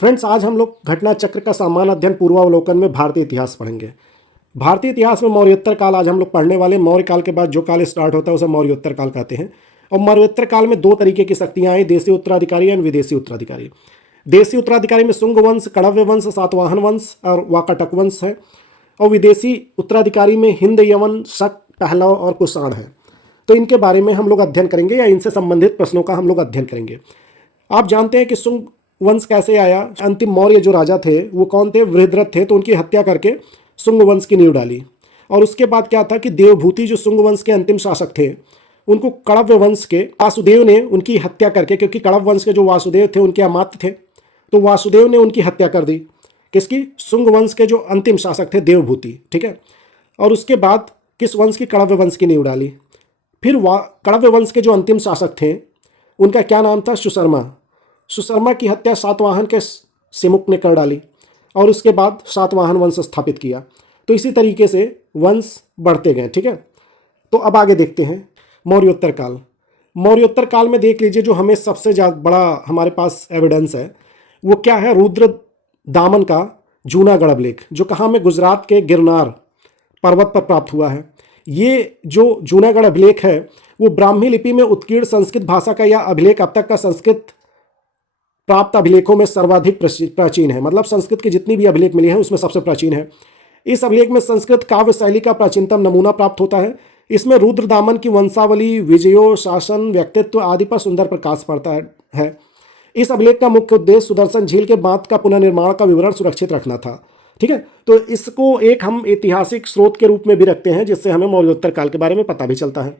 Friends, आज हम लोग घटना चक्र का सामान्य अध्ययन पूर्वावलोकन में भारतीय इतिहास पढ़ेंगे। भारतीय इतिहास में मौर्योत्तर काल आज हम लोग पढ़ने वाले। मौर्य काल के बाद जो काल स्टार्ट होता है उसे मौर्योत्तर काल कहते हैं। और मौर्योत्तर काल में दो तरीके की शक्तियां आई, देशी उत्तराधिकारी एंड विदेशी उत्तराधिकारी। देशी उत्तराधिकारी में शुंग वंश, कड़व्य वंश, सातवाहन वंश और वाकाटक वंश है। और विदेशी उत्तराधिकारी में हिंद, यवन, शक, पहलव और कुषाण है। तो इनके बारे में हम लोग अध्ययन करेंगे या इनसे संबंधित प्रश्नों का हम लोग अध्ययन करेंगे। आप जानते हैं कि शुंग वंश कैसे आया। अंतिम मौर्य जो राजा थे वो कौन थे? वृहद्रथ थे। तो उनकी हत्या करके शुंग वंश की नींव डाली। और उसके बाद क्या था कि देवभूति जो शुंग वंश के अंतिम शासक थे, उनको कड़व्य वंश के वासुदेव ने उनकी हत्या करके, क्योंकि कड़व्य वंश के जो वासुदेव थे उनके अमात्य थे, तो वासुदेव ने उनकी हत्या कर दी। किसकी? शुंग वंश के जो अंतिम शासक थे देवभूति। ठीक है। और उसके बाद किस वंश की? कड़व्य वंश की नींव डाली। फिर कड़व्य वंश के जो अंतिम शासक थे उनका क्या नाम था? सुशर्मा। सुशर्मा की हत्या सातवाहन के सिमुक ने कर डाली और उसके बाद सातवाहन वंश स्थापित किया। तो इसी तरीके से वंश बढ़ते गए। ठीक है। तो अब आगे देखते हैं मौर्योत्तर काल। मौर्योत्तर काल में देख लीजिए, जो हमें सबसे ज़्यादा बड़ा हमारे पास एविडेंस है वो क्या है? रुद्र दामन का जूनागढ़ अभिलेख, जो कहाँ में? गुजरात के गिरनार पर्वत पर प्राप्त हुआ है। ये जो जूनागढ़ अभिलेख है वो ब्राह्मी लिपि में उत्कीर्ण संस्कृत भाषा का यह अभिलेख अब तक का संस्कृत प्राप्त अभिलेखों में सर्वाधिक प्राचीन है। मतलब संस्कृत की जितनी भी अभिलेख मिली हैं उसमें सबसे प्राचीन है। इस अभिलेख में संस्कृत काव्य शैली का प्राचीनतम नमूना प्राप्त होता है। इसमें रुद्रदामन की वंशावली, विजयों, शासन, व्यक्तित्व आदि पर सुंदर प्रकाश पड़ता है। इस अभिलेख का मुख्य उद्देश्य सुदर्शन झील के बांध का पुनर्निर्माण का विवरण सुरक्षित रखना था। ठीक है। तो इसको एक हम ऐतिहासिक स्रोत के रूप में भी रखते हैं, जिससे हमें मौर्योत्तर काल के बारे में पता भी चलता है।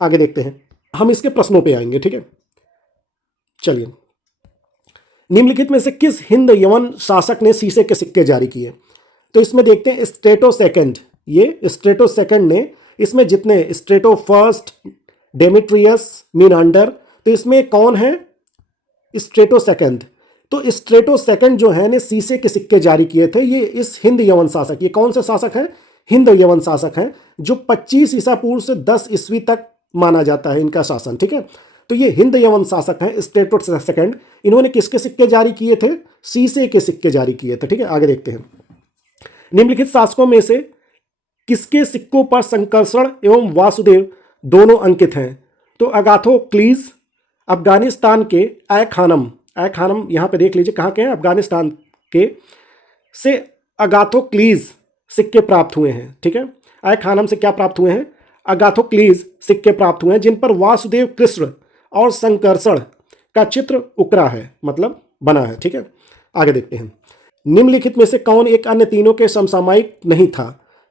आगे देखते हैं, हम इसके प्रश्नों पे आएंगे। ठीक है। चलिए, निम्नलिखित में से किस हिंद यवन शासक ने शीशे के सिक्के जारी किए? तो इसमें देखते हैं स्ट्रेटो सेकंड। ये स्ट्रेटो सेकंड ने इसमें जितने स्ट्रेटो फर्स्ट, डेमेट्रियस, मीनांडर, तो इसमें कौन है? Strato second. तो स्ट्रेटो सेकंड जो है ने शीशे के सिक्के जारी किए थे। ये इस हिंद यवन शासक, ये कौन से शासक हैं? हिंद यवन शासक हैं, जो 25 ईसा पूर्व से 10 ईस्वी तक माना जाता है इनका शासन। ठीक है। तो ये हिंद यवन शासक हैं स्ट्रेटो सेकंड। इन्होंने किसके सिक्के जारी किए थे? शीशे के सिक्के जारी किए थे। ठीक है। आगे देखते हैं, निम्नलिखित शासकों में से किसके सिक्कों पर संकर्षण एवं वासुदेव दोनों अंकित हैं? तो अगाथोक्लीज अफगानिस्तान के ऐ खानम यहां पे देख लीजिए कहां के हैं? अफगानिस्तान के से अगाथोक्लीज सिक्के प्राप्त हुए हैं। ठीक है। ऐ खानम से क्या प्राप्त हुए हैं? अगाथोक्लीज सिक्के प्राप्त हुए हैं, जिन पर वासुदेव, कृष्ण और संकर्षण का चित्र उकरा है, मतलब बना है। ठीक है। आगे देखते हैं, निम्नलिखित में से कौन एक अन्य तीनों के समसामयिक नहीं था?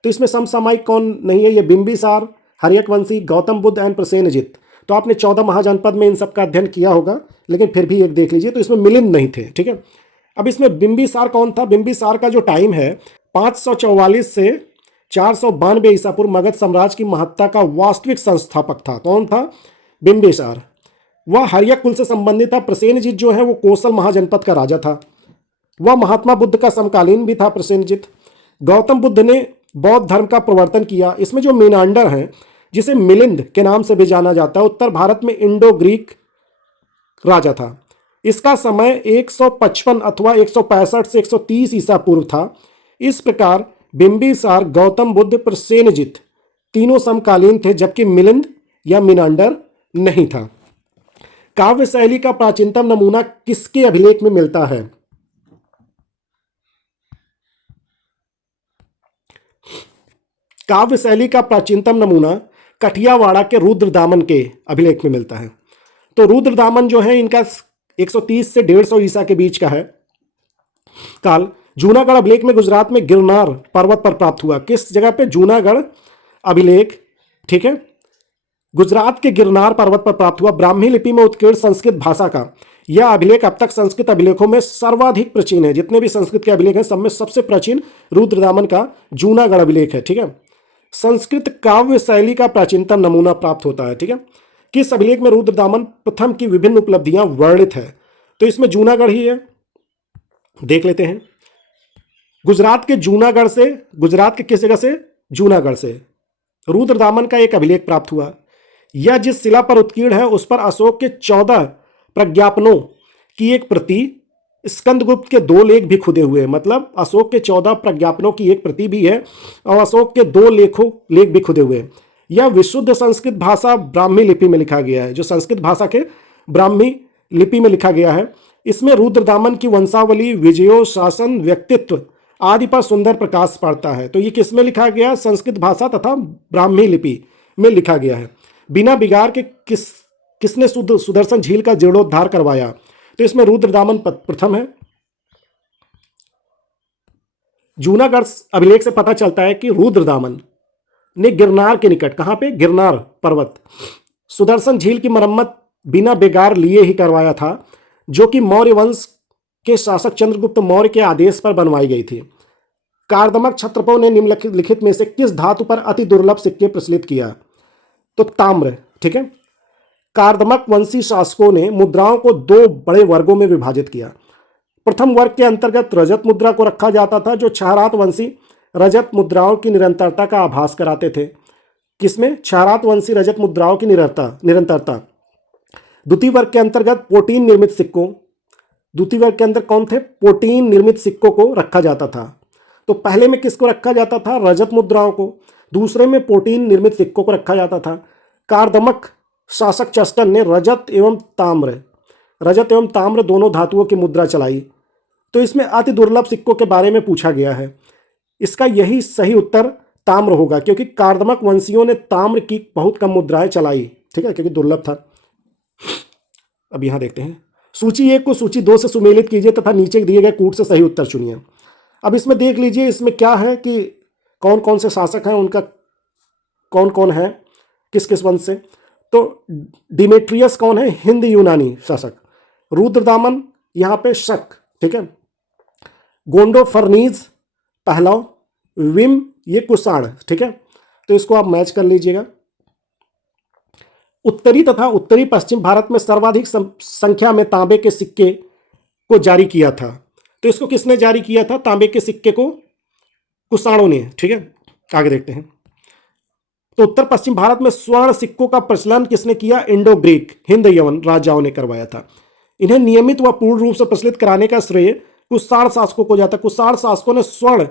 तो इसमें समसामयिक कौन नहीं है? ये बिंबिसार, हर्यकवंशी, गौतम बुद्ध एंड प्रसेनजित। तो आपने 14 महाजनपद में इन सब का अध्ययन किया होगा, लेकिन फिर भी एक देख लीजिए। तो इसमें मिलिंद नहीं थे। ठीक है। अब इसमें बिंबिसार कौन था? बिंबिसार का जो टाइम है 544 से 492 ईसा पूर्व मगध साम्राज्य की महत्ता का वास्तविक संस्थापक था। कौन था? बिंबिसार। वह हर्यक कुल से संबंधित था। प्रसेनजित जो है वो कोसल महाजनपद का राजा था। वह महात्मा बुद्ध का समकालीन भी था प्रसेनजित। गौतम बुद्ध ने बौद्ध धर्म का प्रवर्तन किया। इसमें जो मीनांडर हैं, जिसे मिलिंद के नाम से भी जाना जाता है, उत्तर भारत में इंडो ग्रीक राजा था। इसका समय 155 अथवा 165 से 130 ईसा पूर्व था। इस प्रकार बिंबिसार, गौतम बुद्ध, प्रसेनजित तीनों समकालीन थे, जबकि मिलिंद या मीनांडर नहीं था। काव्य शैली का प्राचीनतम नमूना किसके अभिलेख में मिलता है? काव्य शैली का प्राचीनतम नमूना कठियावाड़ा के रुद्रदामन के अभिलेख में मिलता है। तो रुद्रदामन जो है इनका 130 से 150 ईसा के बीच का है काल। जूनागढ़ अभिलेख में गुजरात में गिरनार पर्वत पर प्राप्त हुआ। किस जगह पे? जूनागढ़ अभिलेख। ठीक है। गुजरात के गिरनार पर्वत पर प्राप्त हुआ। ब्राह्मी लिपि में उत्कीर्ण संस्कृत भाषा का यह अभिलेख अब तक संस्कृत अभिलेखों में सर्वाधिक प्राचीन है। जितने भी संस्कृत के अभिलेख हैं सब में सबसे प्राचीन रुद्रदामन का जूनागढ़ अभिलेख है। ठीक है। संस्कृत काव्य शैली का प्राचीनतम नमूना प्राप्त होता है। ठीक है। किस अभिलेख में रुद्रदामन प्रथम की विभिन्न उपलब्धियां वर्णित है? तो इसमें जूनागढ़ ही है। देख लेते हैं, गुजरात के जूनागढ़ से, गुजरात के किस जगह से? जूनागढ़ से रुद्रदामन का एक अभिलेख प्राप्त हुआ। यह जिस शिला पर उत्कीर्ण है उस पर अशोक के 14 प्रज्ञापनों की एक प्रति स्कंदगुप्त के 2 लेख भी खुदे हुए हैं, मतलब अशोक के 14 प्रज्ञापनों की एक प्रति भी है और अशोक के 2 लेख भी खुदे हुए हैं। यह विशुद्ध संस्कृत भाषा ब्राह्मी लिपि में लिखा गया है, जो संस्कृत भाषा के ब्राह्मी लिपि में लिखा गया है। इसमें रुद्रदामन की वंशावली, विजयों, शासन, व्यक्तित्व आदि पर सुंदर प्रकाश पड़ता है। तो ये किस में लिखा गया? संस्कृत भाषा तथा ब्राह्मी लिपि में लिखा गया है। बिना बिगाड़ के किसने सुदर्शन झील का जीर्णोद्धार करवाया? तो इसमें रुद्रदामन प्रथम है। जूनागढ़ अभिलेख से पता चलता है कि रुद्रदामन ने गिरनार के निकट, कहां पे? गिरनार पर्वत, सुदर्शन झील की मरम्मत बिना बेगार लिए ही करवाया था, जो कि मौर्य वंश के शासक चंद्रगुप्त मौर्य के आदेश पर बनवाई गई थी। कार्दमक क्षत्रपों ने निम्नलिखित में से किस धातु पर अति दुर्लभ सिक्के प्रचलित किया? तो ताम्र। ठीक है। कार्दमक वंशी शासकों ने मुद्राओं को 2 बड़े वर्गों में विभाजित किया। प्रथम वर्ग के अंतर्गत रजत मुद्रा को रखा जाता था, जो क्षहरात वंशी रजत मुद्राओं की निरंतरता का आभास कराते थे। किसमें? क्षहरात वंशी रजत मुद्राओं की निरंतरता। द्वितीय वर्ग के अंतर्गत पोटीन निर्मित सिक्कों, द्वितीय वर्ग के अंदर कौन थे? पोटीन निर्मित सिक्कों को रखा जाता था। तो पहले में किसको रखा जाता था? रजत मुद्राओं को। दूसरे में पोटीन निर्मित सिक्कों को रखा जाता था। कार्दमक शासक चस्टन ने रजत एवं ताम्र दोनों धातुओं की मुद्रा चलाई। तो इसमें अति दुर्लभ सिक्कों के बारे में पूछा गया है। इसका यही सही उत्तर ताम्र होगा, क्योंकि कार्दमक वंशियों ने ताम्र की बहुत कम मुद्राएं चलाई। ठीक है, क्योंकि दुर्लभ था। अब यहां देखते हैं, सूची 1 को सूची 2 से सुमेलित कीजिए तथा नीचे दिए गए कूट से सही उत्तर चुनिए। अब इसमें देख लीजिए, इसमें क्या है कि कौन कौन से शासक हैं, उनका कौन कौन है, किस किस वंश से। तो डिमेट्रियस कौन है? हिंद यूनानी शासक। रुद्रदामन यहाँ पे शक। ठीक है। गोंडोफर्नीज पहलव, विम ये कुषाण। ठीक है, तो इसको आप मैच कर लीजिएगा। उत्तरी तथा उत्तरी पश्चिम भारत में सर्वाधिक संख्या में तांबे के सिक्के को जारी किया था। तो इसको किसने जारी किया था? तांबे के सिक्के को कुषाणों ने। ठीक है, आगे देखते हैं। तो उत्तर पश्चिम भारत में स्वर्ण सिक्कों का प्रचलन किसने किया? इंडो ग्रीक, हिंद यवन राजाओं ने करवाया था। इन्हें नियमित व पूर्ण रूप से प्रचलित कराने का श्रेय कुषाण शासकों को जाता है। कुषाण शासकों ने स्वर्ण,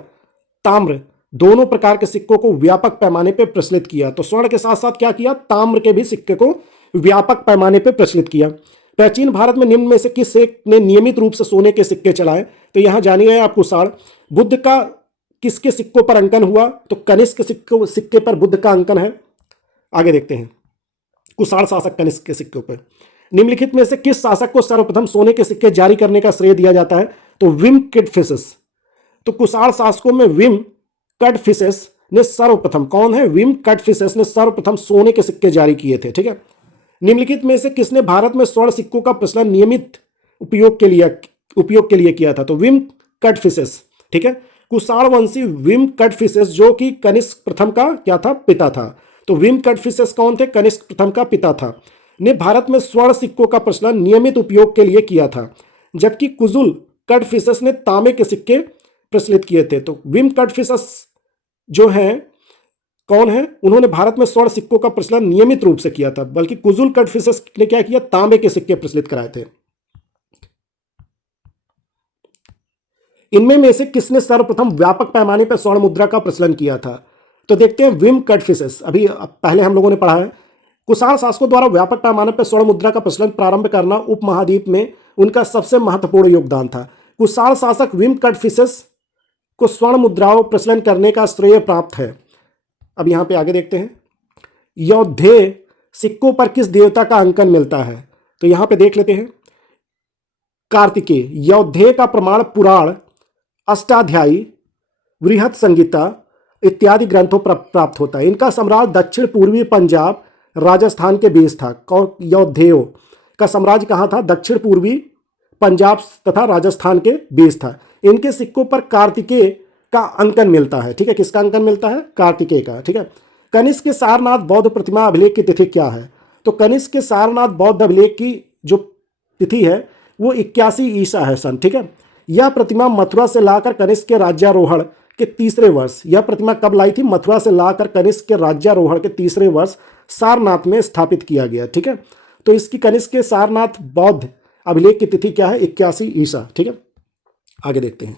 ताम्र दोनों प्रकार के सिक्कों को व्यापक पैमाने पर प्रचलित किया। तो स्वर्ण के साथ साथ क्या किया? ताम्र के भी सिक्के को व्यापक पैमाने पर प्रचलित किया। प्राचीन भारत में निम्न में से किस एक ने नियमित रूप से सोने के सिक्के चलाए? तो यहां जानिए आप कुषाण। बुद्ध का किसके सिक्कों पर अंकन हुआ? तो कनिष्क के सिक्के पर बुद्ध का अंकन है। आगे देखते हैं, कुषाण शासक कनिष्क के सिक्कों पर। निम्नलिखित में से किस शासक को सर्वप्रथम सोने के सिक्के जारी करने का श्रेय दिया जाता है? तो विम कैडफिसेस। तो कुषाण शासकों में विम कैडफिसेस ने सर्वप्रथम, कौन है? विम कैडफिसेस ने सर्वप्रथम सोने के सिक्के जारी किए थे। ठीक है। निम्नलिखित में से किसने भारत में स्वर्ण सिक्कों का प्रचलन नियमित उपयोग के लिए किया था? तो विम कैडफिसेस। ठीक है, कुषाण वंशी विम कैडफिसेस, जो कि कनिष्क प्रथम का क्या था? पिता था। तो विम कैडफिसेस कौन थे? कनिष्क प्रथम का पिता था, ने भारत में स्वर्ण सिक्कों का प्रचलन नियमित उपयोग के लिए किया था, जबकि कुजुल कैडफिसेस ने तांबे के सिक्के प्रचलित किए थे। तो विम कैडफिसेस जो हैं कौन है? उन्होंने भारत में स्वर्ण सिक्कों का प्रचलन नियमित रूप से किया था, बल्कि कुजुल कैडफिसेस ने क्या किया? तांबे के सिक्के प्रचलित कराए थे। इनमें में से किसने सर्वप्रथम व्यापक पैमाने पर स्वर्ण मुद्रा का प्रचलन किया था? तो देखते हैं, विम कैडफिसेस। अभी पहले हम लोगों ने पढ़ा है, कुषाण शासकों द्वारा व्यापक पैमाने पर स्वर्ण मुद्रा का प्रचलन प्रारंभ करना उपमहाद्वीप में उनका सबसे महत्वपूर्ण योगदान था। कुषाण शासक विम कैडफिसेस को स्वर्ण मुद्राओं प्रचलन करने का श्रेय प्राप्त है। अब यहां पे आगे देखते हैं, यौधेय सिक्कों पर किस देवता का अंकन मिलता है? तो यहां पे देख लेते हैं, कार्तिकेय। यौधेय का प्रमाण पुराण, अष्टाध्यायी, बृहत संगीता इत्यादि ग्रंथों पर प्राप्त होता है। इनका साम्राज्य दक्षिण पूर्वी पंजाब राजस्थान के बीच था। कौन? यौधेय का साम्राज्य कहाँ था? दक्षिण पूर्वी पंजाब तथा राजस्थान के बीच था। इनके सिक्कों पर कार्तिकेय का अंकन मिलता है। ठीक है, किसका अंकन मिलता है? कार्तिकेय का। ठीक है। कनिष्क के सारनाथ बौद्ध प्रतिमा अभिलेख की तिथि क्या है? तो कनिष्क के सारनाथ बौद्ध अभिलेख की जो तिथि है वो 81 ईसा है सन। ठीक है। यह प्रतिमा मथुरा से लाकर कनिष्क के राज्यारोहण के तीसरे वर्ष, यह प्रतिमा कब लाई थी? मथुरा से लाकर कनिष्क के राज्यारोहण के तीसरे वर्ष सारनाथ में स्थापित किया गया। ठीक है। तो इसकी कनिष्क के सारनाथ बौद्ध अभिलेख की तिथि क्या है? 81 ईसा। ठीक है। आगे देखते हैं,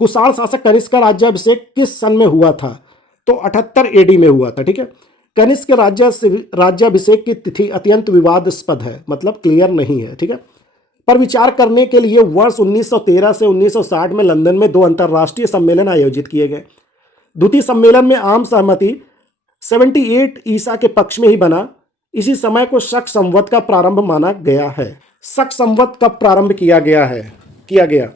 कुषाण शासक कनिष्क का राज्याभिषेक किस सन में हुआ था? तो 78 एडी में हुआ था। ठीक है, कनिष्क के राज्याभिषेक की तिथि अत्यंत विवादास्पद है, मतलब क्लियर नहीं है। ठीक है, पर विचार करने के लिए वर्ष 1913 से 1960 में लंदन में 2 अंतर्राष्ट्रीय सम्मेलन आयोजित किए गए। द्वितीय सम्मेलन में आम सहमति 78 ईसा के पक्ष में ही बना। इसी समय को शक संवत का प्रारंभ माना गया है। शक संवत कब प्रारंभ किया गया?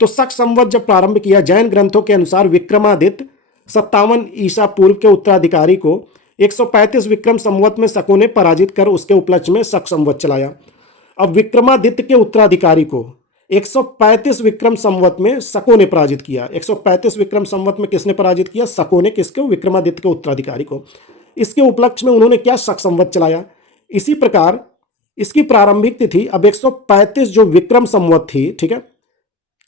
तो शक संवत जब प्रारंभ किया, जैन ग्रंथों के अनुसार विक्रमादित्य 57 ईसा पूर्व के उत्तराधिकारी को 135 विक्रम संवत में शकों ने पराजित कर उसके उपलक्ष्य में शक संवत चलाया। अब विक्रमादित्य के उत्तराधिकारी को 135 विक्रम संवत में शकों ने पराजित किया। 135 विक्रम संवत में किसने पराजित किया? शकों ने। किसको? विक्रमादित्य के उत्तराधिकारी को। इसके उपलक्ष्य में उन्होंने क्या? शक संवत चलाया। इसी प्रकार इसकी प्रारंभिक तिथि अब 135 जो विक्रम संवत थी, ठीक है,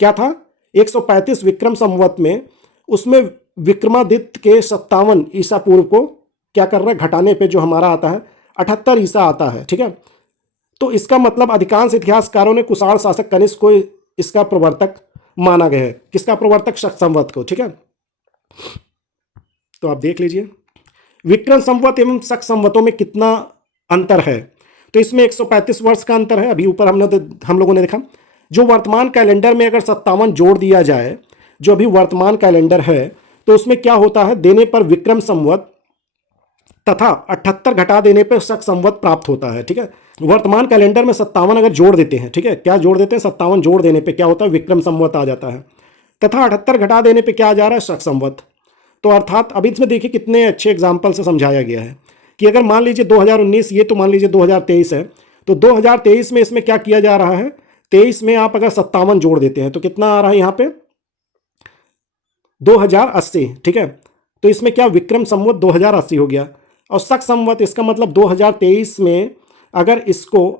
क्या था? 135 विक्रम संवत में उसमें विक्रमादित्य के 57 ईसा पूर्व को क्या कर रहा है? घटाने पे जो हमारा आता है 78 ईसा आता है। ठीक है, तो इसका मतलब अधिकांश इतिहासकारों ने कुषाण शासक कनिष्क को इसका प्रवर्तक माना गया है। किसका प्रवर्तक? शक संवत को। ठीक है, तो आप देख लीजिए विक्रम संवत एवं शक संवतों में कितना अंतर है। तो इसमें 135 वर्ष का अंतर है। अभी ऊपर हम लोगों ने देखा, जो वर्तमान कैलेंडर में अगर 57 जोड़ दिया जाए, जो अभी वर्तमान कैलेंडर है, तो उसमें क्या होता है? देने पर विक्रम संवत तथा 78 घटा देने पर शक संवत प्राप्त होता है। ठीक है, वर्तमान कैलेंडर में 57 अगर जोड़ देते हैं, ठीक है, क्या जोड़ देते हैं? 57 जोड़ देने पे क्या होता है? विक्रम संवत आ जाता है, तथा 78 घटा देने पे क्या आ जा रहा है? शक संवत। तो अर्थात अब इसमें देखिए कितने अच्छे एग्जाम्पल से समझाया गया है कि अगर मान लीजिए 2019, ये तो मान लीजिए 2023 है, तो 2023 में इसमें क्या किया जा रहा है? 23 में आप अगर 57 जोड़ देते हैं तो कितना आ रहा है यहाँ पे? 2080। ठीक है, तो इसमें क्या? विक्रम संवत 2080 हो गया। और शक संवत, इसका मतलब 2023 में अगर इसको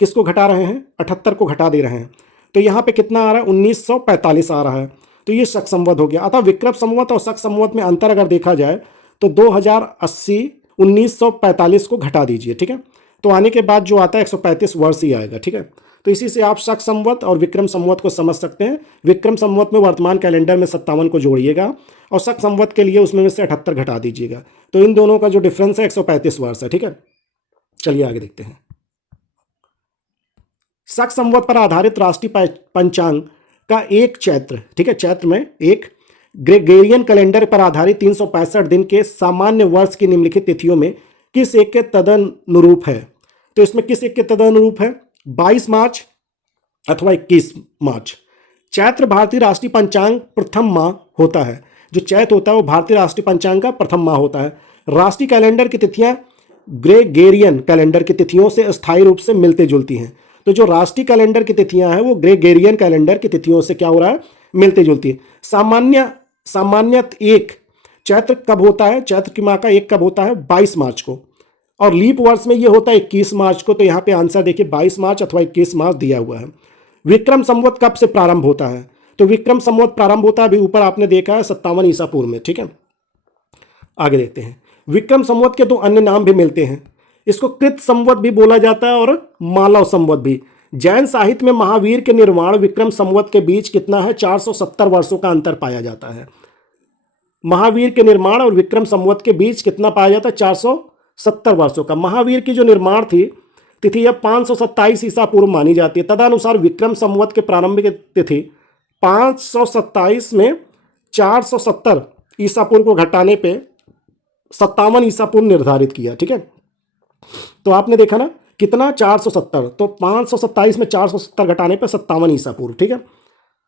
किसको घटा रहे हैं? 78 को घटा दे रहे हैं, तो यहाँ पे कितना आ रहा है? 1945 आ रहा है। तो ये शक संवत हो गया। अतः विक्रम संवत और शक संवत में अंतर अगर देखा जाए तो 2080 1945 को घटा दीजिए। ठीक है, तो आने के बाद जो आता है 135 वर्ष ही आएगा। ठीक है, तो इसी से आप शक संवत और विक्रम संवत को समझ सकते हैं। विक्रम संवत में वर्तमान कैलेंडर में 57 को जोड़िएगा और शक संवत के लिए उसमें से 78 घटा दीजिएगा। तो इन दोनों का जो डिफरेंस है 135 वर्ष है। ठीक है, चलिए आगे देखते हैं। शक संवत पर आधारित राष्ट्रीय पंचांग का एक चैत्र, ठीक है, चैत्र में एक ग्रेगोरियन कैलेंडर पर आधारित 365 दिन के सामान्य वर्ष की निम्नलिखित तिथियों में किस एक के तदनुरूप है? तो इसमें किस एक के तदनुरूप है? 22 मार्च अथवा 21 मार्च। चैत्र भारतीय राष्ट्रीय पंचांग प्रथम माह होता है। जो चैत्र होता है वो भारतीय राष्ट्रीय पंचांग का प्रथम माह होता है। राष्ट्रीय कैलेंडर की तिथियां ग्रेगोरियन कैलेंडर की तिथियों से स्थायी रूप से मिलती जुलती हैं। तो जो राष्ट्रीय कैलेंडर की तिथियां हैं वो ग्रेगोरियन कैलेंडर की तिथियों से क्या हो रहा है? मिलती जुलती है। सामान्यत एक चैत्र कब होता है? चैत्र की माह का एक कब होता है? 22 मार्च को। और लीप वर्ष में ये होता है 21 मार्च को। तो यहाँ पे आंसर देखिए 22 मार्च अथवा 21 मार्च दिया हुआ है। विक्रम संवत कब से प्रारंभ होता है? तो विक्रम संवत प्रारंभ होता है, अभी ऊपर आपने देखा है, 57 ईसा पूर्व में। ठीक है, आगे देखते हैं। विक्रम संवत के दो अन्य नाम भी मिलते हैं। इसको कृत संवत भी बोला जाता है और मालव संवत भी। जैन साहित्य में महावीर के निर्माण विक्रम संवत के बीच कितना है? 470 वर्षों का अंतर पाया जाता है। महावीर के निर्माण और विक्रम संवत के बीच कितना पाया जाता है? 470 वर्षों का। महावीर की जो निर्माण थी तिथि अब 527 ईसा पूर्व मानी जाती है। तदनुसार विक्रम संवत के प्रारंभिक तिथि 527 में 470 ईसा पूर्व को घटाने पे 57 ईसा पूर्व निर्धारित किया। ठीक है, तो आपने देखा ना कितना? 470। तो 527 में 470 घटाने पे 57 ईसा पूर्व। ठीक है,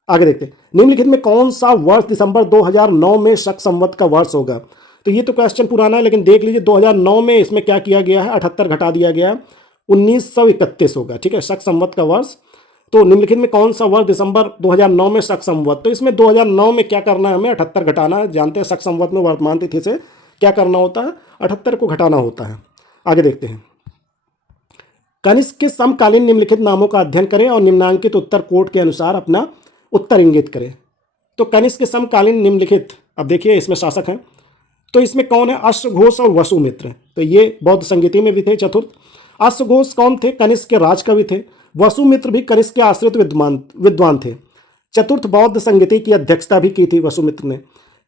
आगे देखते हैं। निम्नलिखित में कौन सा वर्ष दिसंबर 2009 में शक संवत का वर्ष होगा? तो ये तो क्वेश्चन पुराना है, लेकिन देख लीजिए 2009 में इसमें क्या किया गया है? 78 घटा दिया गया है, 1931 होगा। ठीक है, शक संवत का वर्ष। तो निम्नलिखित में कौन सा वर्ष दिसंबर 2009 में शक संवत? तो इसमें 2009 में क्या करना है? हमें 78 घटाना है। जानते हैं शक संवत में वर्तमान तिथि से क्या करना होता है? 78 को घटाना होता है। आगे देखते हैं। कनिष्क के समकालीन निम्नलिखित नामों का अध्ययन करें और निम्नांकित उत्तर कोड के अनुसार अपना उत्तर इंगित करें। तो कनिष्क के समकालीन निम्नलिखित, अब देखिए इसमें शासक हैं, तो इसमें कौन है? अश्वघोष और वसुमित्र। तो ये बौद्ध संगीति में भी थे। चतुर्थ, अश्वघोष कौन थे? कनिष्क के राजकवि थे। वसुमित्र भी कनिष्क के आश्रित विद्वान थे। चतुर्थ बौद्ध संगति की अध्यक्षता भी की थी वसुमित्र ने।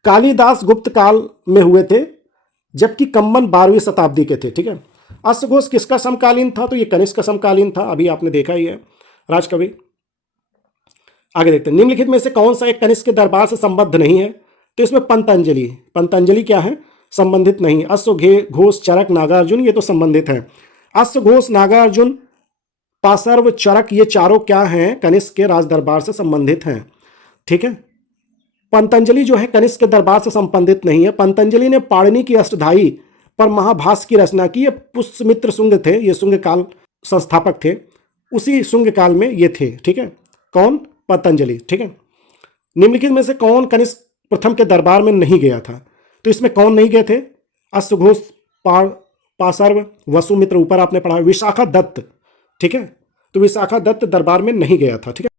कालिदास गुप्त काल में हुए थे, जबकि कम्मन 12वीं शताब्दी के थे। ठीक है, अश्वघोष किसका समकालीन था? तो ये कनिष्क का समकालीन था, अभी आपने देखा ही है, राजकवि। आगे देखते हैं, निम्नलिखित में से कौन सा एक कनिष्क के दरबार से संबद्ध नहीं है? तो इसमें पंतंजलि, पंतंजलि क्या है? संबंधित नहीं। अश्वघोष, चरक, नागार्जुन ये तो संबंधित है। अश्वघोष, नागार्जुन, पाशर्व, चरक ये चारों क्या हैं? कनिष्क के राज दरबार से संबंधित हैं। ठीक है, पंतंजलि जो है कनिष्क के दरबार से संबंधित नहीं है। पंतंजलि ने पाणिनि की अष्टधाई पर महाभाष्य की रचना की। ये पुष्यमित्र शुंग थे, ये शुंग काल संस्थापक थे, उसी शुंग काल में ये थे। ठीक है, कौन? पतंजलि। ठीक है, निम्नलिखित में से कौन कनिष्क प्रथम के दरबार में नहीं गया था? तो इसमें कौन नहीं गए थे? अश्वघोष, पाशर्व, वसुमित्र, ऊपर आपने पढ़ा। विशाखा दत्त, ठीक है, तो विशाखा दत्त दरबार में नहीं गया था। ठीक है,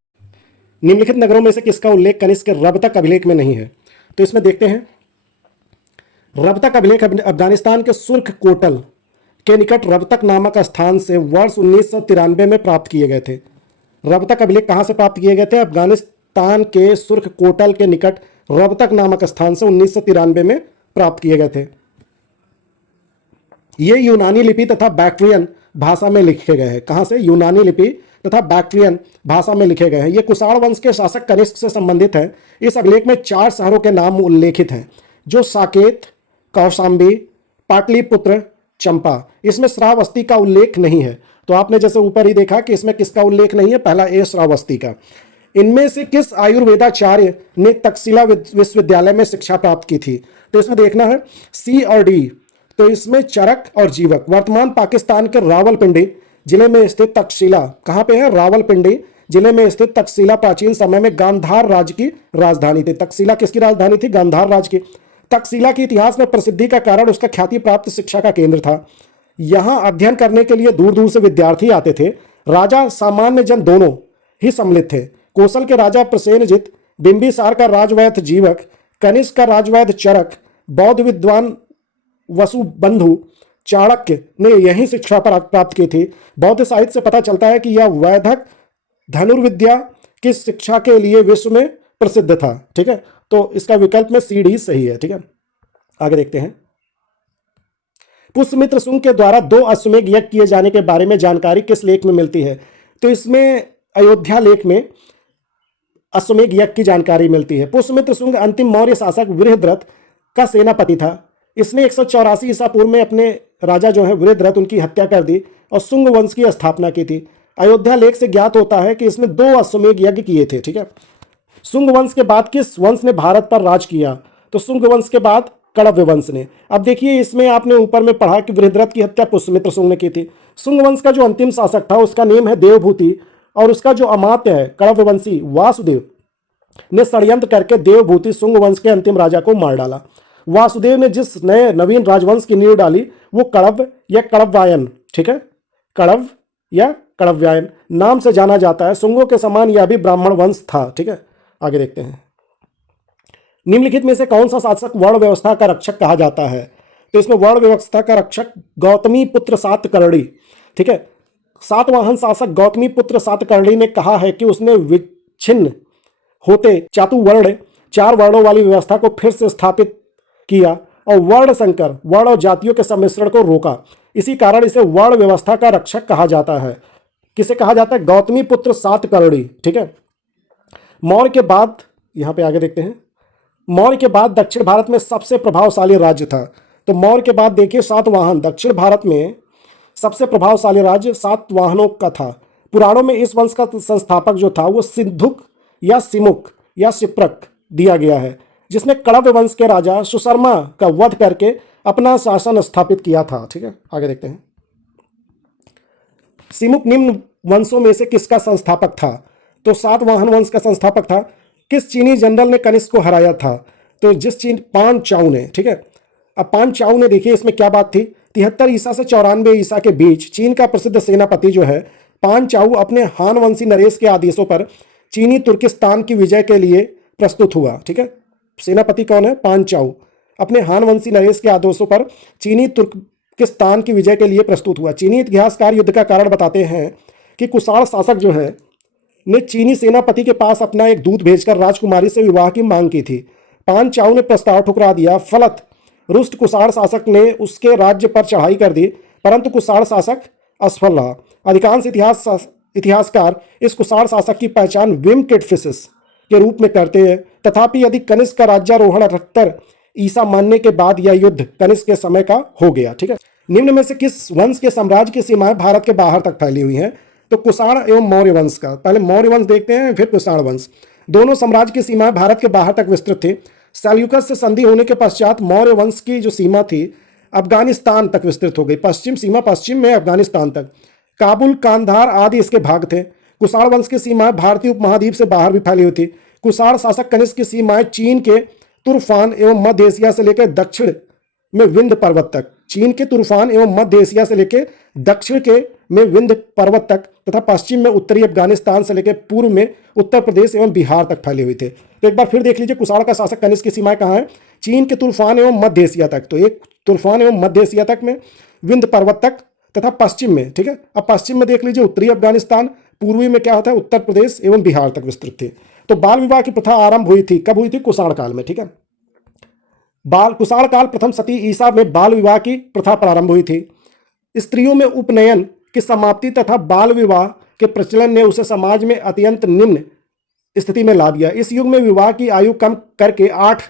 निम्नलिखित नगरों में से किसका उल्लेख कनिष्क के रबतक अभिलेख में नहीं है? तो इसमें देखते हैं, रबतक अभिलेख अफगानिस्तान के सुर्ख कोटल के निकट रबतक नामक स्थान से वर्ष 1993 में प्राप्त किए गए थे। रबतक अभिलेख कहाँ से प्राप्त किए गए थे? अफगानिस्तान के सुर्ख कोटल के निकट रबतक नामक स्थान से 1993 में प्राप्त किए गए थे। ये यूनानी लिपि तथा बैक्ट्रियन भाषा में लिखे गए हैं। कहाँ से? यूनानी लिपि तथा बैक्ट्रियन भाषा में लिखे गए हैं। ये कुषाण वंश के शासक कनिष्क से संबंधित है। इस अभिलेख में 4 शहरों के नाम उल्लेखित हैं, जो साकेत, कौशांबी, पाटलिपुत्र, चंपा। इसमें श्रावस्ती का उल्लेख नहीं है। तो आपने जैसे ऊपर ही देखा कि इसमें किसका उल्लेख नहीं है? पहला ए, श्रावस्ती का। इनमें से किस आयुर्वेदाचार्य ने तक्षशिला विश्वविद्यालय में शिक्षा प्राप्त की थी? तो इसमें देखना है सी और डी। तो इसमें चरक और जीवक। वर्तमान पाकिस्तान के रावलपिंडी जिले में स्थित तक्षशिला, कहाँ पे है? रावलपिंडी जिले में स्थित तक्षशिला प्राचीन समय में गांधार राज्य की राजधानी थी। तक्षशिला किसकी राजधानी थी? गांधार राज्य की। तक्षशिला के इतिहास में प्रसिद्धि का कारण उसका ख्याति प्राप्त शिक्षा का केंद्र था। यहाँ अध्ययन करने के लिए दूर दूर से विद्यार्थी आते थे। राजा, सामान्य जन दोनों ही सम्मिलित थे। कौशल के राजा प्रसेनजित, बिंबिसार का राजवैद्य जीवक, कनिष्क का राजवैद्य चरक, बौद्ध विद्वान वसुबंधु, चाणक्य ने यही शिक्षा प्राप्त की थी। बौद्ध साहित्य से पता चलता है कि यह वैदिक धनुर्विद्या की शिक्षा के लिए विश्व में प्रसिद्ध था। ठीक है, तो इसका विकल्प में सी डी सही है। ठीक है, आगे देखते हैं, पुष्यमित्र शुंग के द्वारा 2 अश्वमेध यज्ञ किए जाने के बारे में जानकारी किस लेख में मिलती है? तो इसमें अयोध्या लेख में अश्वमेध यज्ञ की जानकारी मिलती है। पुष्यमित्र शुंग अंतिम मौर्य शासक वृहद्रथ का सेनापति था। इसने 184 ईसा पूर्व में अपने राजा जो है वृहद्रथ, उनकी हत्या कर दी और शुंग वंश की स्थापना की थी। अयोध्या लेख से ज्ञात होता है कि इसने 2 अश्वमेध यज्ञ किए थे। ठीक है, शुंग वंश के बाद किस वंश ने भारत पर राज किया? तो शुंग वंश के बाद कण्व वंश ने। अब देखिए, इसमें आपने ऊपर में पढ़ा कि वृहद्रथ की हत्या पुष्यमित्र शुंग ने की थी। शुंग वंश का जो अंतिम शासक था उसका नेम है देवभूति, और उसका जो अमात्य है कण्व वंशी वासुदेव ने षड्यंत्र करके देवभूति शुंग वंश के अंतिम राजा को मार डाला। वासुदेव ने जिस नए नवीन राजवंश की नींव डाली वो कण्व या कण्वायन, ठीक है, कण्व या कण्वायन नाम से जाना जाता है। शुंगों के समान यह भी ब्राह्मण वंश था। ठीक है, आगे देखते हैं, निम्नलिखित में से कौन सा शासक वर्ण व्यवस्था का रक्षक कहा जाता है? तो इसमें वर्ण व्यवस्था का रक्षक गौतमी पुत्र सातकर्णी। ठीक है, सातवाहन शासक गौतमी पुत्र सातकर्णी ने कहा है कि उसने विच्छिन्न होते चातुवर्ण 4 वर्णों वाली व्यवस्था को फिर से स्थापित किया और वर्ण संकर, वर्ण और जातियों के सम्मिश्रण को रोका। इसी कारण इसे वर्ण व्यवस्था का रक्षक कहा जाता है। किसे कहा जाता है? गौतमी पुत्र सातकर्णी। ठीक है, मौर्य के बाद, यहां पे आगे देखते हैं, मौर्य के बाद दक्षिण भारत में सबसे प्रभावशाली राज्य था। तो मौर्य के बाद देखिए सातवाहन, दक्षिण भारत में सबसे प्रभावशाली राज्य सातवाहनों का था। पुराणों में इस वंश का संस्थापक जो था वो सिद्धुक या सिमुक या सिप्रक दिया गया है, जिसने कण्व वंश के राजा सुशर्मा का वध करके अपना शासन स्थापित किया था। ठीक है, आगे देखते हैं, सिमुक निम्न वंशों में से किसका संस्थापक था? तो सातवाहन वंश का संस्थापक था। किस चीनी जनरल ने कनिष्क को हराया था? तो जिस पान चाउ ने। ठीक है, अब पान चाउ ने, देखिए इसमें क्या बात थी, 73 ईसा से 94 ईसा के बीच चीन का प्रसिद्ध सेनापति जो है पान चाउ अपने हान वंशी नरेश के आदेशों पर चीनी तुर्किस्तान की विजय के लिए प्रस्तुत हुआ। ठीक है, सेनापति कौन है? पान चाउ अपने हान वंशी नरेश के आदेशों पर चीनी तुर्किस्तान की विजय के लिए प्रस्तुत हुआ। चीनी इतिहासकार युद्ध का कारण बताते हैं कि कुषाण शासक जो है ने चीनी सेनापति के पास अपना एक दूत भेजकर राजकुमारी से विवाह की मांग की थी। पान चाओ ने प्रस्ताव ठुकरा दिया। फलत रुष्ट कुषाण शासक ने उसके राज्य पर चढ़ाई कर दी, परंतु कुषाण शासक असफल रहा। अधिकांश इतिहासकार इस कुषाण शासक की पहचान विम किडफिसिस के रूप में करते हैं। तथापि यदि कनिष्क का राज्यारोहण 78 ईसा मानने के बाद यह युद्ध कनिष्क के समय का हो गया। ठीक है, निम्न में से किस वंश के साम्राज्य की सीमाएं भारत के बाहर तक फैली हुई हैं? तो कुषाण एवं मौर्य वंश का। पहले मौर्य वंश देखते हैं, फिर कुषाण वंश। दोनों साम्राज्य की सीमाएं भारत के बाहर तक विस्तृत थी। सेल्यूकस से संधि होने के पश्चात मौर्य वंश की जो सीमा थी अफगानिस्तान तक विस्तृत हो गई। पश्चिम सीमा पश्चिम में अफगानिस्तान तक, काबुल, कांधार आदि इसके भाग थे। कुषाण वंश की सीमाएं भारतीय उपमहाद्वीप से बाहर भी फैली हुई थी। कुषाण शासक कनिष्क की सीमाएं चीन के तुर्फान एवं मध्य एशिया से लेकर दक्षिण में विंध्य पर्वत तक, चीन के तुर्फान एवं मध्य एशिया से लेकर दक्षिण के में विंध्य पर्वत तक तथा पश्चिम में उत्तरी अफगानिस्तान से लेकर पूर्व में उत्तर प्रदेश एवं बिहार तक फैले हुए थे। तो एक बार फिर देख लीजिए कुषाण का शासक कनिष्क की सीमाएं कहाँ हैं? चीन के तुर्फान एवं मध्य एशिया तक, तो एक तुर्फान एवं मध्य एशिया तक में, विंध्य पर्वत तक तथा पश्चिम में। ठीक है, अब पश्चिम में देख लीजिए उत्तरी अफगानिस्तान, पूर्वी में क्या होता है उत्तर प्रदेश एवं बिहार तक विस्तृत थी। तो बाल विवाह की प्रथा आरंभ हुई थी, कब हुई थी? कुषाण काल में। ठीक है, कुषाण काल प्रथम शती ईसा में बाल विवाह की प्रथा प्रारंभ हुई थी। स्त्रियों में उपनयन की समाप्ति तथा बाल विवाह के प्रचलन ने उसे समाज में अत्यंत निम्न स्थिति में ला दिया। इस युग में विवाह की आयु कम करके 8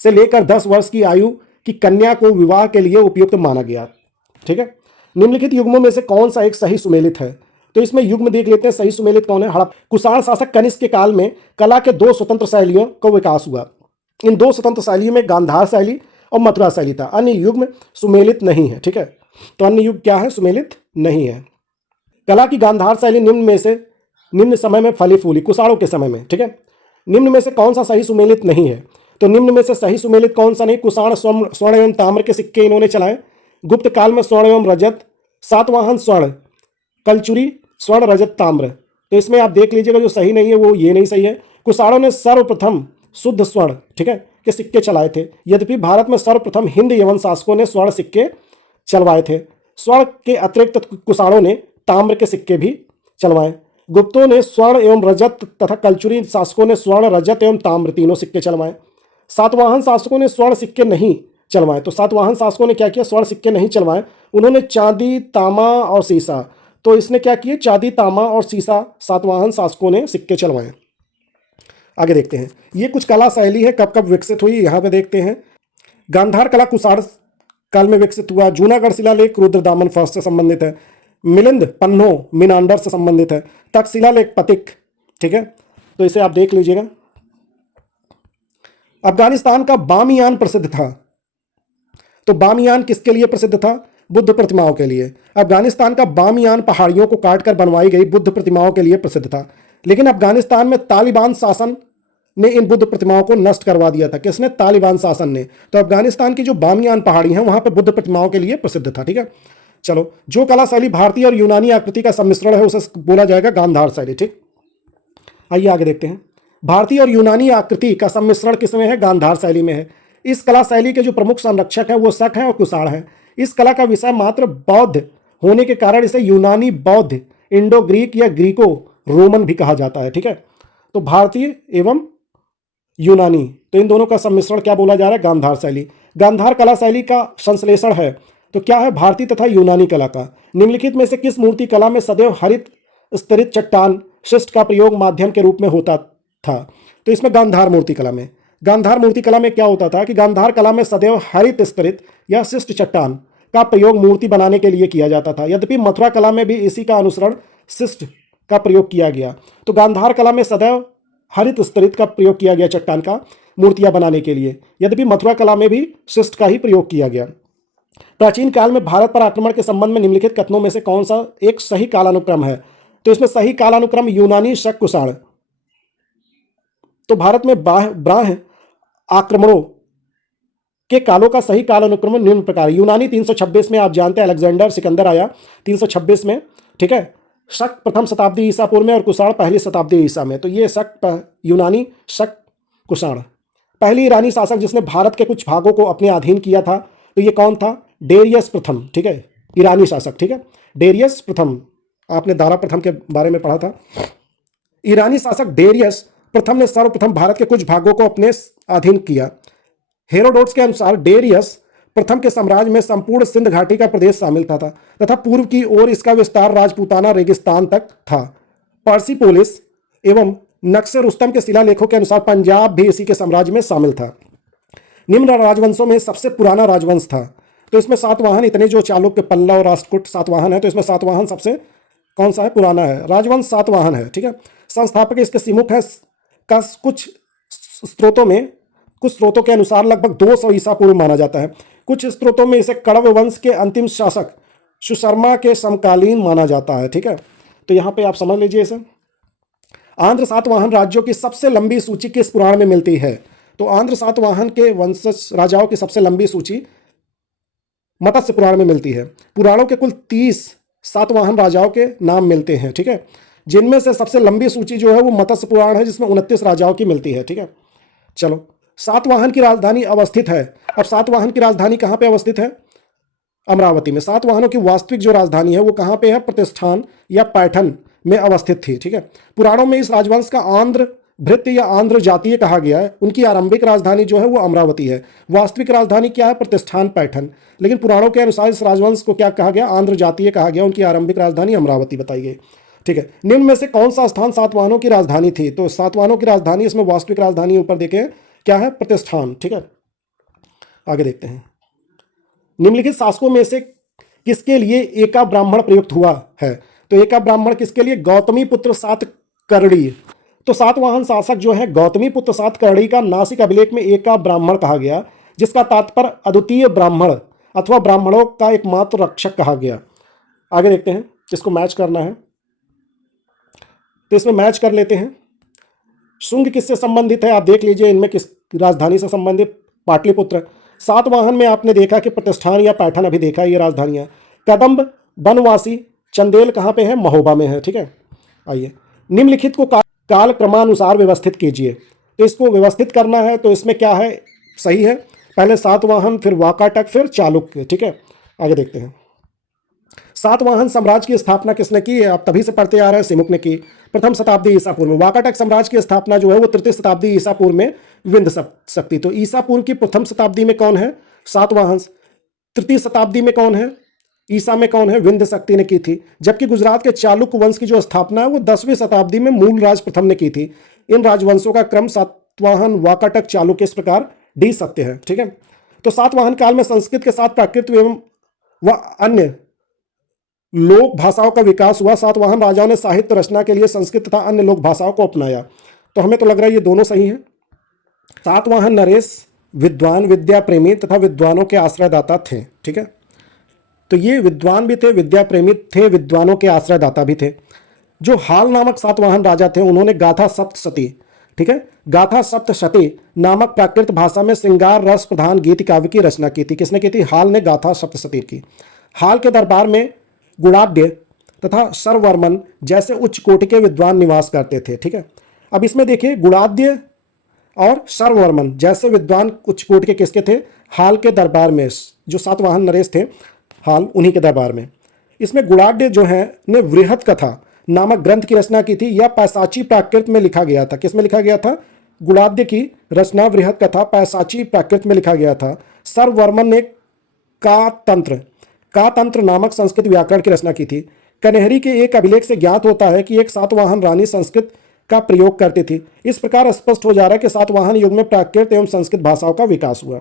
से लेकर 10 वर्ष की आयु की कन्या को विवाह के लिए उपयुक्त माना गया। ठीक है, निम्नलिखित युग्मों में से कौन सा एक सही सुमेलित है? तो इसमें युग्म देख लेते हैं, सही सुमेलित कौन है? हड़प। कुषाण शासक कनिष्क के काल में कला के 2 स्वतंत्र शैलियों का विकास हुआ। इन 2 स्वतंत्र शैलियों में गांधार शैली और मथुरा शैली था। अन्य युग्म सुमेलित नहीं है। ठीक है, तो अन्य युग क्या है? सुमेलित नहीं है। कला की गांधार शैली निम्न समय में फली फूली, कुषाणों के समय में। ठीक है, निम्न में से कौन सा सही सुमेलित नहीं है? तो निम्न में से सही सुमेलित कौन सा नहीं? कुषाण स्वर्ण एवं ताम्र के सिक्के इन्होंने चलाए। गुप्त काल में स्वर्ण एवं रजत, सातवाहन स्वर्ण, कलचुरी स्वर्ण रजत ताम्र। तो इसमें आप देख लीजिएगा जो सही नहीं है वो ये नहीं सही है। कुषाणों ने सर्वप्रथम शुद्ध स्वर्ण, ठीक है, के सिक्के चलाए थे। यद्यपि भारत में सर्वप्रथम हिंद यवन शासकों ने स्वर्ण सिक्के चलवाए थे। स्वर्ण के अतिरिक्त कुषाणों ने ताम्र के सिक्के भी चलवाए। गुप्तों ने स्वर्ण एवं रजत तथा कलचुरी शासकों ने स्वर्ण, रजत एवं ताम्र तीनों सिक्के चलवाए। सातवाहन शासकों ने स्वर्ण सिक्के नहीं चलवाए। तो सातवाहन शासकों ने क्या किया? स्वर्ण सिक्के नहीं चलवाए, उन्होंने चांदी, तांबा और सीसा। तो इसने क्या किए? चांदी, तांबा और सीसा सातवाहन शासकों ने सिक्के चलवाए। आगे देखते हैं, ये कुछ कला शैली है कब कब विकसित हुई, यहाँ पे देखते हैं। गांधार कला कुषाण काल में विकसित हुआ। जूनागढ़ शिलालेख रुद्रदामन फर्स्ट से संबंधित है। मिलिंद पन्नो मिनांडर से संबंधित है। तक्षशिला लेख पतिक। ठीक है, तो इसे आप देख लीजिएगा। अफगानिस्तान का बामियान प्रसिद्ध था। तो बामियान किसके लिए प्रसिद्ध था? बुद्ध प्रतिमाओं के लिए। अफगानिस्तान का बामियान पहाड़ियों को काटकर बनवाई गई बुद्ध प्रतिमाओं के लिए प्रसिद्ध था। लेकिन अफगानिस्तान में तालिबान शासन ने इन बुद्ध प्रतिमाओं को नष्ट करवा दिया था। किसने? तालिबान शासन ने। तो अफगानिस्तान की जो बामियान पहाड़ी हैं वहां पर बुद्ध प्रतिमाओं के लिए प्रसिद्ध था। ठीक है, चलो, जो कला शैली भारतीय और यूनानी आकृति का सम्मिश्रण है उसे बोला जाएगा गांधार शैली। ठीक, आइए आगे देखते हैं। भारतीय और यूनानी आकृति का सम्मिश्रण किसमें है? गांधार शैली में है। इस कला शैली के जो प्रमुख संरक्षक हैं वो शक हैं और कुषाण हैं। इस कला का विषय मात्र बौद्ध होने के कारण इसे यूनानी बौद्ध, इंडो ग्रीक या ग्रीको रोमन भी कहा जाता है। ठीक है, तो भारतीय एवं यूनानी, तो इन दोनों का सम्मिश्रण क्या बोला जा रहा है? गांधार शैली। गांधार कला शैली का संश्लेषण है तो क्या है? भारतीय तथा यूनानी कला का। निम्नलिखित में से किस मूर्ति कला में सदैव हरित स्तरित चट्टान शिष्ट का प्रयोग माध्यम के रूप में होता था? तो इसमें गांधार मूर्ति कला में, गांधार मूर्ति कला में क्या होता था कि गांधार कला में सदैव हरित स्तरित या शिष्ट चट्टान का प्रयोग मूर्ति बनाने के लिए किया जाता था। यद्यपि मथुरा कला में भी इसी का अनुसरण शिष्ट का प्रयोग किया गया। तो गांधार कला में सदैव हरित स्तरित का प्रयोग किया गया चट्टान का मूर्तियां बनाने के लिए। यद्यपि मथुरा कला में भी शिष्ट का ही प्रयोग किया गया। प्राचीन काल में भारत पर आक्रमण के संबंध में निम्नलिखित कथनों में से कौन सा एक सही कालानुक्रम है? तो इसमें सही कालानुक्रम यूनानी, शक, कुषाण। तो भारत में बाह्य आक्रमणों के कालों का सही कालानुक्रम निम्न प्रकार। यूनानी 326 में, आप जानते हैं अलेक्जेंडर सिकंदर आया 326 में। ठीक है, शक प्रथम शताब्दी ईसा पूर्व में और कुषाण पहली शताब्दी ईसा में। तो ये शक यूनानी, शक, कुषाण। पहली ईरानी शासक जिसने भारत के कुछ भागों को अपने अधीन किया था तो ये कौन था? डेरियस प्रथम। ठीक है, ईरानी शासक। ठीक है, डेरियस प्रथम, आपने दारा प्रथम के बारे में पढ़ा था। ईरानी शासक डेरियस प्रथम ने सर्वप्रथम भारत के कुछ भागों को अपने अधीन किया। हेरोडोट्स के अनुसार डेरियस प्रथम के साम्राज्य में संपूर्ण सिंध घाटी का प्रदेश शामिल था तथा पूर्व की ओर इसका विस्तार राजपूताना रेगिस्तान तक था। पर्सिपोलिस एवं नक्शे रुस्तम के शिलालेखों के अनुसार पंजाब भी इसी के साम्राज्य में शामिल था। निम्न राजवंशों में सबसे पुराना राजवंश था। तो इसमें सातवाहन, इतने जो चालुक्य, पल्लव और राष्ट्रकूट सातवाहन है, तो इसमें सातवाहन सबसे कौन सा है, पुराना है, राजवंश सातवाहन है। ठीक है। संस्थापक इसके सिमुख है का कुछ स्रोतों के अनुसार लगभग 200 ईसा पूर्व माना जाता है। कुछ स्रोतों में इसे कण्व वंश के अंतिम शासक सुशर्मा के समकालीन माना जाता है। ठीक है। तो यहाँ पे आप समझ लीजिए इसे। आंध्र सातवाहन राज्यों की सबसे लंबी सूची किस पुराण में मिलती है? तो आंध्र सातवाहन के वंशज राजाओं की सबसे लंबी सूची मत्स्य पुराण में मिलती है। पुराणों के कुल 30 सातवाहन राजाओं के नाम मिलते हैं। ठीक है। जिनमें से सबसे लंबी सूची जो है वो मत्स्य पुराण है, जिसमें 29 राजाओं की मिलती है। ठीक है। चलो, सातवाहन की राजधानी अवस्थित है। अब सातवाहन की राजधानी कहाँ पे अवस्थित है? अमरावती में। सातवाहनों की वास्तविक जो राजधानी है वो कहाँ पे है? प्रतिष्ठान या पैठन में अवस्थित थी। ठीक है। पुराणों में इस राजवंश का आंध्र भृत्य या आंध्र जातीय कहा गया है। उनकी आरंभिक राजधानी जो है वो अमरावती है। वास्तविक राजधानी क्या है? प्रतिष्ठान, पैठन। लेकिन पुराणों के अनुसार इस राजवंश को क्या कहा गया? आंध्र जातीय कहा गया। उनकी आरंभिक राजधानी अमरावती बताई गई। ठीक है। निम्न में से कौन सा स्थान सातवाहनों की राजधानी थी? तो सातवाहनों की राजधानी, इसमें वास्तविक राजधानी ऊपर देखें क्या है? प्रतिष्ठान। ठीक है। आगे देखते हैं। निम्नलिखित शासकों में से किसके लिए एका ब्राह्मण प्रयुक्त हुआ है? तो एका ब्राह्मण किसके लिए? गौतमी पुत्र सातकर्णी। तो सातवाहन शासक जो है गौतमी पुत्र सातकर्णी का नासिक अभिलेख में एका ब्राह्मण कहा गया, जिसका तात्पर्य अद्वितीय ब्राह्मण अथवा ब्राह्मणों का एकमात्र रक्षक कहा गया। आगे देखते हैं, इसको मैच करना है तो इसमें मैच कर लेते हैं। शुंग किससे संबंधित है? आप देख लीजिए इनमें किस राजधानी से संबंधित? पाटलिपुत्र। सातवाहन में आपने देखा कि प्रतिष्ठान या पैठन, अभी देखा ये राजधानियां। कदम्ब, बनवासी, चंदेल कहाँ पे है? महोबा में है। ठीक है। आइए, निम्नलिखित को काल क्रमानुसार व्यवस्थित कीजिए। तो इसको व्यवस्थित करना है तो इसमें क्या है? सही है, पहले सातवाहन, फिर वाकाटक, फिर चालुक्य। ठीक है। आगे देखते हैं। सातवाहन साम्राज्य की स्थापना किसने की? आप तभी से पढ़ते आ रहे हैं, सिमुक ने की, प्रथम शताब्दी ईसा पूर्व में। वाकाटक साम्राज्य की स्थापना जो है वो तृतीय शताब्दी ईसा पूर्व में विंध्य शक्ति। तो ईसा पूर्व की प्रथम शताब्दी में कौन है? सातवाहन। तृतीय शताब्दी में कौन है? ईसा में कौन है? विंध्य शक्ति ने की थी। जबकि गुजरात के चालुक्य वंश की जो स्थापना है वो 10वीं शताब्दी में मूलराज प्रथम ने की थी। इन राजवंशों का क्रम सातवाहन, वाकाटक, चालुक्य, इस प्रकार डी सत्य है। ठीक है। तो सातवाहन काल में संस्कृत के साथ प्राकृत एवं व अन्य लोक भाषाओं का विकास हुआ। सातवाहन राजाओं ने साहित्य रचना के लिए संस्कृत तथा अन्य लोक भाषाओं को अपनाया। तो हमें तो लग रहा है ये दोनों सही हैं। सातवाहन नरेश विद्वान, विद्या प्रेमी तथा विद्वानों के आश्रयदाता थे। ठीक है। तो ये विद्वान भी थे, विद्या प्रेमी थे, विद्वानों के आश्रयदाता भी थे। जो हाल नामक सातवाहन राजा थे उन्होंने गाथा सप्तशती, ठीक है, गाथा सप्तशती नामक प्राकृत भाषा में श्रृंगार रस प्रधान गीत काव्य की रचना की थी। किसने की थी? हाल ने गाथा सप्तशती की। हाल के दरबार में गुणाढ्य तथा सर्ववर्मन जैसे उच्च कोटि के विद्वान निवास करते थे। ठीक है। अब इसमें देखिए, गुणाढ्य और सर्ववर्मन जैसे विद्वान उच्च कोटि के किसके थे? हाल के दरबार में। जो सातवाहन नरेश थे हाल, उन्हीं के दरबार में। इसमें गुणाढ्य जो है ने वृहत कथा नामक ग्रंथ की रचना की थी। यह पैसाची प्राकृत में लिखा गया था। किस में लिखा गया था? गुणाढ्य की रचना वृहत कथा पैसाची प्राकृत में लिखा गया था। सर्ववर्मन ने का तंत्र नामक संस्कृत व्याकरण की रचना की थी। कन्हरी के एक अभिलेख से ज्ञात होता है कि एक सातवाहन रानी संस्कृत का प्रयोग करती थी। इस प्रकार स्पष्ट हो जा रहा है कि सातवाहन युग में प्राकृत एवं संस्कृत भाषाओं का विकास हुआ।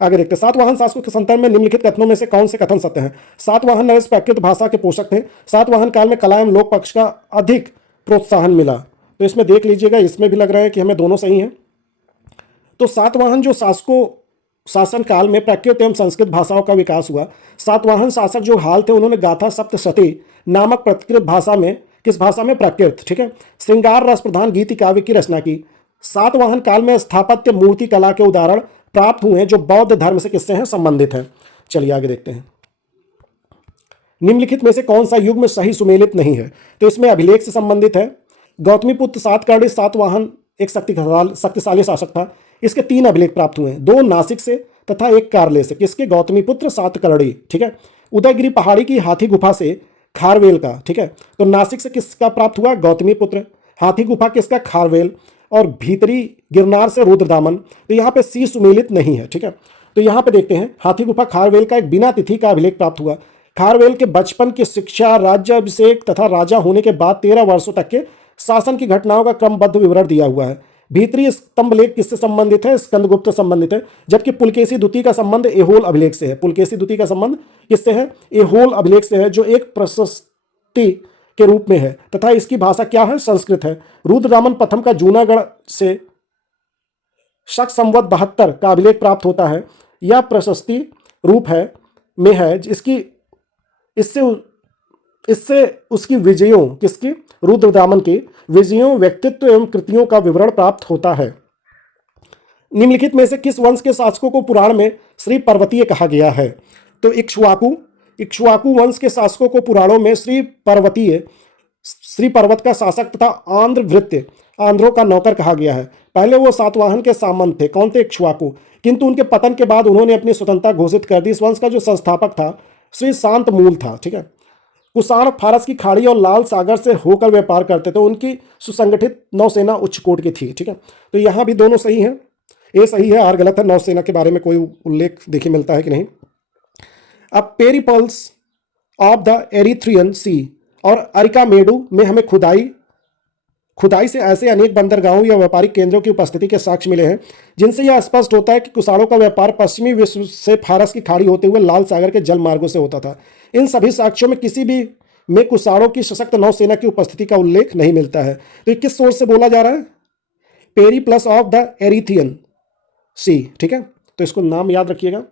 आगे देखते हैं। सातवाहन शासकों के संदर्भ में निम्नलिखित कथनों में से कौन से कथन सत्य हैं? सातवाहन नरेश प्राकृत भाषा के पोषक थे। सातवाहन काल में कला एवं लोक पक्ष का अधिक प्रोत्साहन मिला। तो इसमें देख लीजिएगा, इसमें भी लग रहा है कि हमें दोनों सही हैं। तो सातवाहन जो शासकों शासन काल में प्राकृत एवं संस्कृत भाषाओं का विकास हुआ। सातवाहन शासक जो हाल थे उन्होंने गाथा सप्तशती नामक प्राकृत भाषा में, किस भाषा में? प्राकृत। ठीक है। श्रृंगार रस प्रधान गीत काव्य की रचना की। सातवाहन काल में स्थापत्य मूर्ति कला के उदाहरण प्राप्त हुए जो बौद्ध धर्म से किससे हैं? संबंधित हैं। चलिए आगे देखते हैं। निम्नलिखित में से कौन सा युग में सही सुमेलित नहीं है? तो इसमें अभिलेख से संबंधित है। गौतमीपुत्र सातकर्णी सातवाहन एक शक्तिशाली शासक था। इसके 3 अभिलेख प्राप्त हुए हैं, 2 नासिक से तथा 1 कारले से। किसके? गौतमीपुत्र सातकर्णी। ठीक है। उदयगिरी पहाड़ी की हाथी गुफा से खारवेल का। ठीक है। तो नासिक से किसका प्राप्त हुआ? गौतमीपुत्र। हाथी गुफा किसका? खारवेल। और भीतरी गिरनार से रुद्रदामन, तो यहाँ पे सी सुमेलित नहीं है, ठीक है। तो यहाँ पे देखते हैं हाथी गुफा खारवेल का एक बिना तिथि का अभिलेख प्राप्त हुआ। खारवेल के बचपन की शिक्षा, राज्याभिषेक तथा राजा होने के बाद 13 वर्षों तक के शासन की घटनाओं का क्रमबद्ध विवरण दिया हुआ है। भीतरी स्तंभ लेख किससे संबंधित है? स्कंदगुप्त से संबंधित है। जबकि पुलकेशी द्वितीय का संबंध एहोल अभिलेख से है। पुलकेशी द्वितीय का संबंध किससे है? एहोल अभिलेख से है, जो एक प्रशस्ति के रूप में है तथा इसकी भाषा क्या है? संस्कृत है। रुद्रदामन प्रथम का जूनागढ़ से शक संवत 72 का अभिलेख प्राप्त होता है। यह प्रशस्ति रूप है में है, इससे उसकी विजयों, किसकी? रुद्रदामन के विजयों, व्यक्तित्व एवं कृतियों का विवरण प्राप्त होता है। निम्नलिखित में से किस वंश के शासकों को पुराण में श्री पर्वतीय कहा गया है? तो इक्ष्वाकु वंश के शासकों को पुराणों में श्री पर्वतीय, श्री पर्वत का शासक तथा आंध्र भृत्य, आंध्रों का नौकर कहा गया है। पहले वो सातवाहन के सामंत थे। कौन थे? इक्ष्वाकु। किंतु उनके पतन के बाद उन्होंने अपनी स्वतंत्रता घोषित कर दी। इस वंश का जो संस्थापक था श्री शांतमूल था, ठीक है। कुषाण फारस की खाड़ी और लाल सागर से होकर व्यापार करते थे। उनकी सुसंगठित नौसेना उच्च कोट की थी, ठीक है। तो यहाँ भी दोनों सही हैं, ए सही है, आर गलत है। नौसेना के बारे में कोई उल्लेख देखिए मिलता है कि नहीं। अब पेरिपल्स ऑफ द एरिथ्रियन सी और अरिकामेडू में हमें खुदाई से ऐसे अनेक बंदरगाहों या व्यापारिक केंद्रों की उपस्थिति के साक्ष्य मिले हैं जिनसे यह स्पष्ट होता है कि कुषाणों का व्यापार पश्चिमी विश्व से फारस की खाड़ी होते हुए लाल सागर के जल मार्गों से होता था। इन सभी साक्ष्यों में किसी भी में कुषाणों की सशक्त नौसेना की उपस्थिति का उल्लेख नहीं मिलता है। तो ये किस सोर्स से बोला जा रहा है? पेरिप्लस ऑफ द एरिथियन सी, ठीक है। तो इसको नाम याद रखिएगा।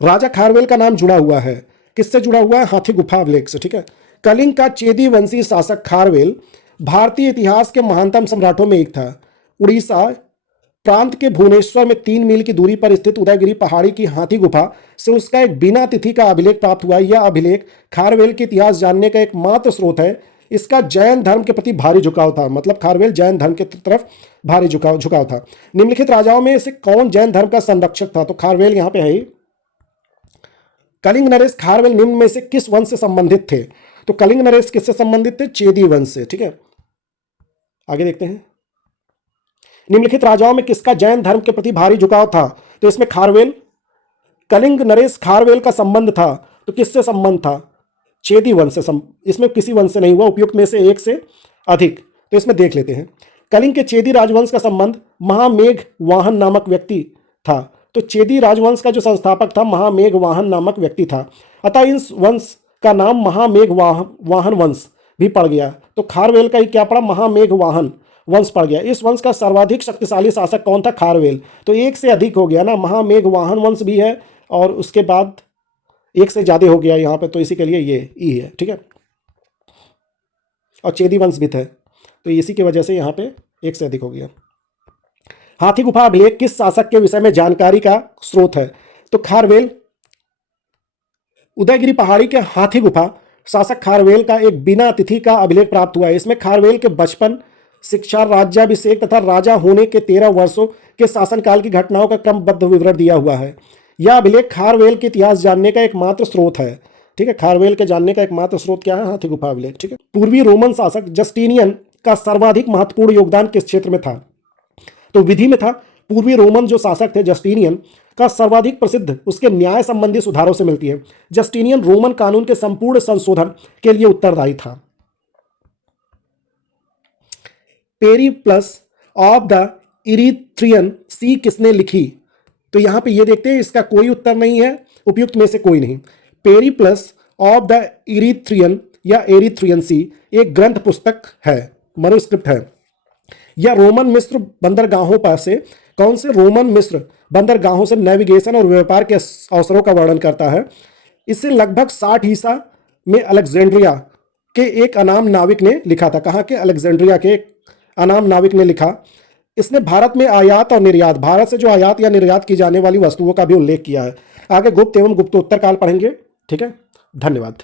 राजा खारवेल का नाम जुड़ा हुआ है, किससे जुड़ा हुआ है? हाथी गुफा अभिलेख से, ठीक है। कलिंग का चेदी वंशी शासक खारवेल भारतीय इतिहास के महानतम सम्राटों में एक था। उड़ीसा प्रांत के भुवनेश्वर में 3 मील की दूरी पर स्थित उदयगिरी पहाड़ी की हाथी गुफा से उसका एक बिना तिथि का अभिलेख प्राप्त हुआ। यह अभिलेख खारवेल के इतिहास जानने का एकमात्र स्रोत है। इसका जैन धर्म के प्रति भारी झुकाव था, मतलब खारवेल जैन धर्म की तरफ भारी झुकाव था। निम्नलिखित राजाओं में से कौन जैन धर्म का संरक्षक था? तो खारवेल यहाँ पे है ही। कलिंग नरेश खारवेल निम्न में से किस वंश से संबंधित थे? तो कलिंग नरेश किससे संबंधित थे? चेदी वंश से, ठीक है। आगे देखते हैं। निम्नलिखित राजाओं में किसका जैन धर्म के प्रति भारी झुकाव था? तो इसमें खारवेल, कलिंग नरेश खारवेल का संबंध था, तो किससे संबंध था? चेदी वंश से। इसमें किसी वंश से नहीं हुआ, उपयुक्त में से एक से अधिक। तो इसमें देख लेते हैं। कलिंग के चेदी राजवंश का संबंध महामेघ वाहन नामक व्यक्ति था। तो चेदी राजवंश का जो संस्थापक था महामेघ वाहन नामक व्यक्ति था, अतः इस वंश का नाम महामेघ वाहन वंश भी पड़ गया। तो खारवेल का ही क्या पड़ा? महामेघ वाहन वंश पड़ गया। इस वंश का सर्वाधिक शक्तिशाली शासक कौन था? खारवेल। तो एक से अधिक हो गया ना, महामेघ वाहन वंश भी है और उसके बाद एक से ज्यादा हो गया यहाँ पे, तो इसी के लिए ये ई है, ठीक है। और चेदी वंश भी थे, तो इसी की वजह से यहाँ पे एक से अधिक हो गया। हाथी गुफा अभिलेख किस शासक के विषय में जानकारी का स्रोत है? तो खारवेल। उदयगिरी पहाड़ी के हाथी गुफा शासक खारवेल का एक बिना तिथि का अभिलेख प्राप्त हुआ है। इसमें खारवेल के बचपन, शिक्षा, राज्याभिषेक तथा राजा होने के 13 वर्षों के शासनकाल की घटनाओं का क्रमबद्ध विवरण दिया हुआ है। यह अभिलेख खारवेल के इतिहास जानने का एकमात्र स्रोत है, ठीक है। खारवेल के जानने का एकमात्र स्रोत क्या है? हाथी गुफा अभिलेख, ठीक है। पूर्वी रोमन शासक जस्टिनियन का सर्वाधिक महत्वपूर्ण योगदान किस क्षेत्र में था? तो विधि में था। पूर्वी रोमन जो शासक थे जस्टिनियन का सर्वाधिक प्रसिद्ध उसके न्याय संबंधी सुधारों से मिलती है। जस्टिनियन रोमन कानून के संपूर्ण संशोधन के लिए उत्तरदायी था। पेरिप्लस ऑफ द इरिथ्रियन सी किसने लिखी? तो यहां पे ये देखते हैं, इसका कोई उत्तर नहीं है, उपयुक्त में से कोई नहीं। पेरिप्लस ऑफ द इरिथ्रियन या एरिथ्रियन सी एक ग्रंथ पुस्तक है, मनुस्क्रिप्ट है। यह रोमन मिस्र बंदरगाहों पर से कौन से रोमन मिस्र बंदरगाहों से नेविगेशन और व्यापार के अवसरों का वर्णन करता है। इसे लगभग 60 ईसा में अलेक्जेंड्रिया के एक अनाम नाविक ने लिखा था। कहाँ के? अलेक्जेंड्रिया के एक अनाम नाविक ने लिखा। इसने भारत में आयात और निर्यात, भारत से जो आयात या निर्यात की जाने वाली वस्तुओं का भी उल्लेख किया है। आगे गुप्त एवं गुप्तोत्तर काल पढ़ेंगे, ठीक है। धन्यवाद।